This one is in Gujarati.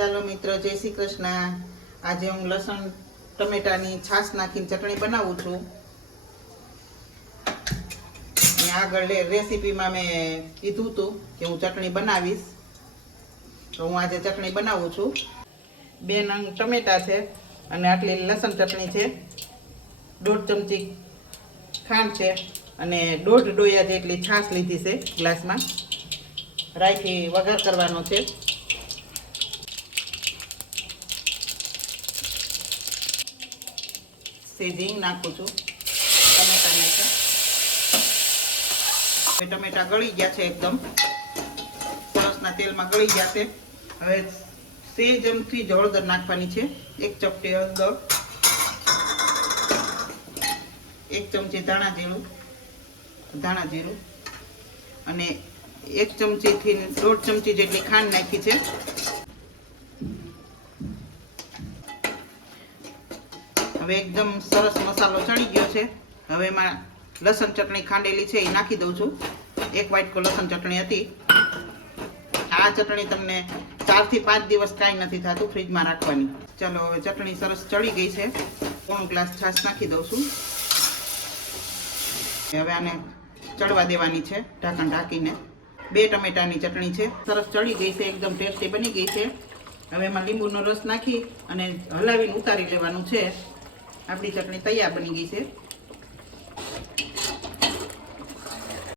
ચાલો મિત્રો, જય શ્રી કૃષ્ણ. આજે હું લસણ, ટમેટાની છાશ નાખીને ચટણી બનાવું છું. અને આગળ રેસીપીમાં મેં કીધું હતું કે હું ચટણી બનાવીશ. તો હું આજે ચટણી બનાવું છું. બે નંગ ટમેટા છે અને આટલી લસણ ચટણી છે. દોઢ ચમચી ખાંડ છે અને દોઢ ડોયા જેટલી છાશ લીધી છે ગ્લાસમાં. રાઈથી વઘાર કરવાનો છે. સેજિંગ નાખું છું ટમેટાને ટમેટા ગળી ગયા છે એકદમ. સરસના તેલમાં ગળી ગયા છે. હવે સેજ એમથી જ હળદર નાખવાની છે. એક ચપટી હળદર, એક ચમચી ધાણા જીરું ધાણા જીરું અને એક ચમચીથી દોઢ ચમચી જેટલી ખાંડ નાખી છે. હવે એકદમ સરસ મસાલો ચડી ગયો છે. હવે એમાં લસણ ચટણી ખાંડેલી છે એ નાખી દઉં છું. એક વાટકો લસણ ચટણી હતી. આ ચટણી તમને ચારથી પાંચ દિવસ કાંઈ નથી થતું ફ્રીજમાં રાખવાની. ચાલો, હવે ચટણી સરસ ચડી ગઈ છે. પોણો ગ્લાસ છાશ નાખી દઉં છું. હવે આને ચડવા દેવાની છે, ઢાંકણ ઢાંકીને. બે ટમેટાની ચટણી છે. સરસ ચડી ગઈ છે, એકદમ ટેસ્ટી બની ગઈ છે. હવે એમાં લીંબુનો રસ નાખી અને હલાવીને ઉતારી લેવાનું છે. આપણી ચટણી તૈયાર બની ગઈ છે.